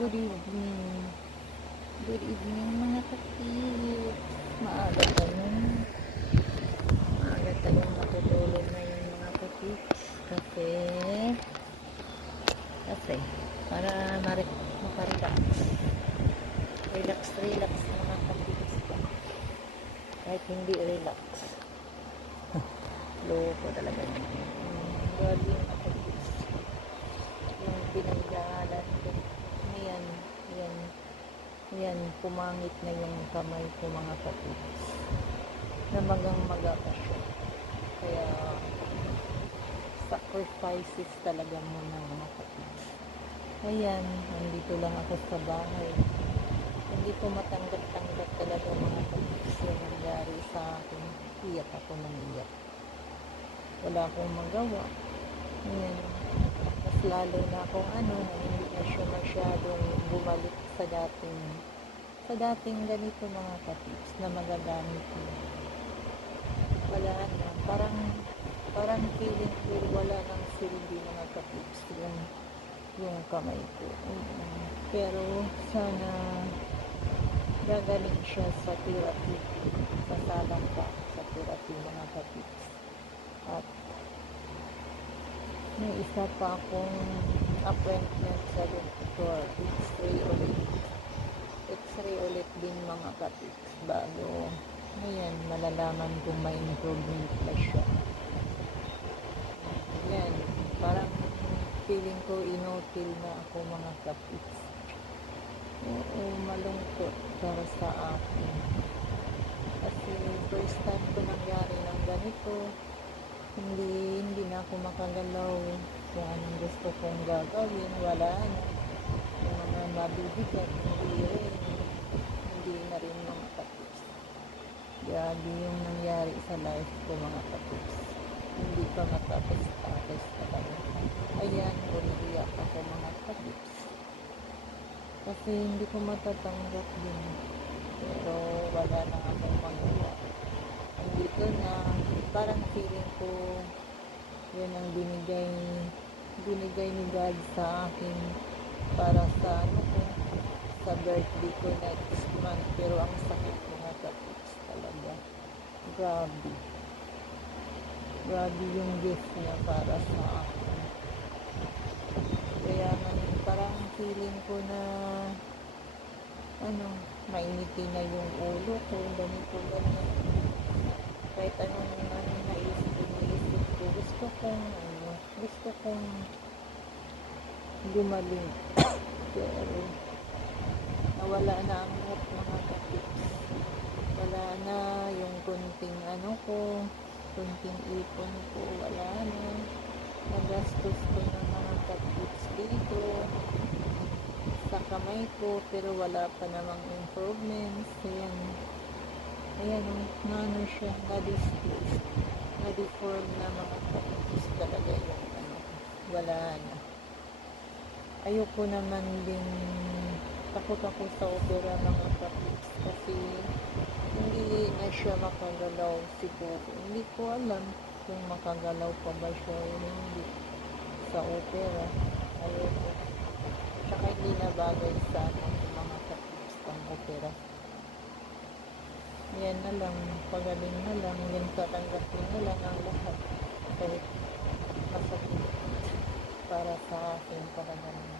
Good evening. Good evening mga kapit. Maaga tayong maaga tayong matutulog ngayon mga kapit. Kasi kasi para makarelax. Relax, relax mga kapit. Kahit hindi relax. Loko talaga. Mm, Grabe yung kapit. Yung pinagdaanan ko. Ayan, ayan. Ayan, pumangit na yung kamay ko mga kapits. Namagang maga pa siya. Kaya, sacrifices talaga muna mga kapits. Ayan, nandito lang ako sa bahay. Hindi ko matanggap-tanggap talaga mga kapits yung nangyari sa akin. Iyak ako ng iyak. Wala akong magawa. Ayan. Lalo na kung ano, na hindi na siya masyadong bumalik sa dating sa dating ganito mga katips na magagamit mo. Wala na. Parang parang feeling ko wala nang silbi mga katips yung yung kamay ko. Mm. Pero sana gagaling siya sa therapy. Sasalang pa sa therapy mga katips. At may isa pa akong appointment sa doktor. X-ray ulit. X-ray ulit din mga kapits bago ngayon malalaman kung may improvement na siya. Yan. Parang feeling ko inutil na ako mga kapits. Oo, malungkot para sa akin. Kasi first time ko nangyari ng ganito hindi hindi na ako makagalaw kung anong gusto kong gagawin. Wala na. Yung mga mabibigat hindi rin. Hindi na rin mga katips grabe yung nangyari sa life ko mga katips hindi pa matapos-tapos talaga ayan umiiyak ako mga katips kasi hindi ko matatanggap din. Pero wala na akong magawa parang feeling ko yun ang binigay binigay ni God sa akin para sa ano ko sa birthday ko next month. Pero ang sakit ko nga kapits talaga grabe. Grabe yung gift niya para sa akin. Kaya man parang feeling ko na ano mainitin na yung ulo ko ganito ganyan kahit anong ano naisip iniisip ko gusto kong ano gusto kong gumaling. Pero nawala na ang hope mga katips wala na yung kunting ano ko kunting ipon ko wala na. Nagastos ko ng mga katips dito sa kamay ko pero wala pa namang improvements. Ayan. Ayan o, na ano siya, na-displace, na-deform na mga kapatid talaga yung ano, wala na. Ayoko naman din, takot ako sa opera mga kapatid kasi hindi na siya makagalaw siguro. Hindi ko alam kung makagalaw pa ba siya o hindi sa opera. Ayoko. Tsaka hindi na bagay sa mga kapatid ng opera yan na lang, pagaling na lang, yan tatanggapin na lang ang lahat. Kahit masakit para sa akin talaga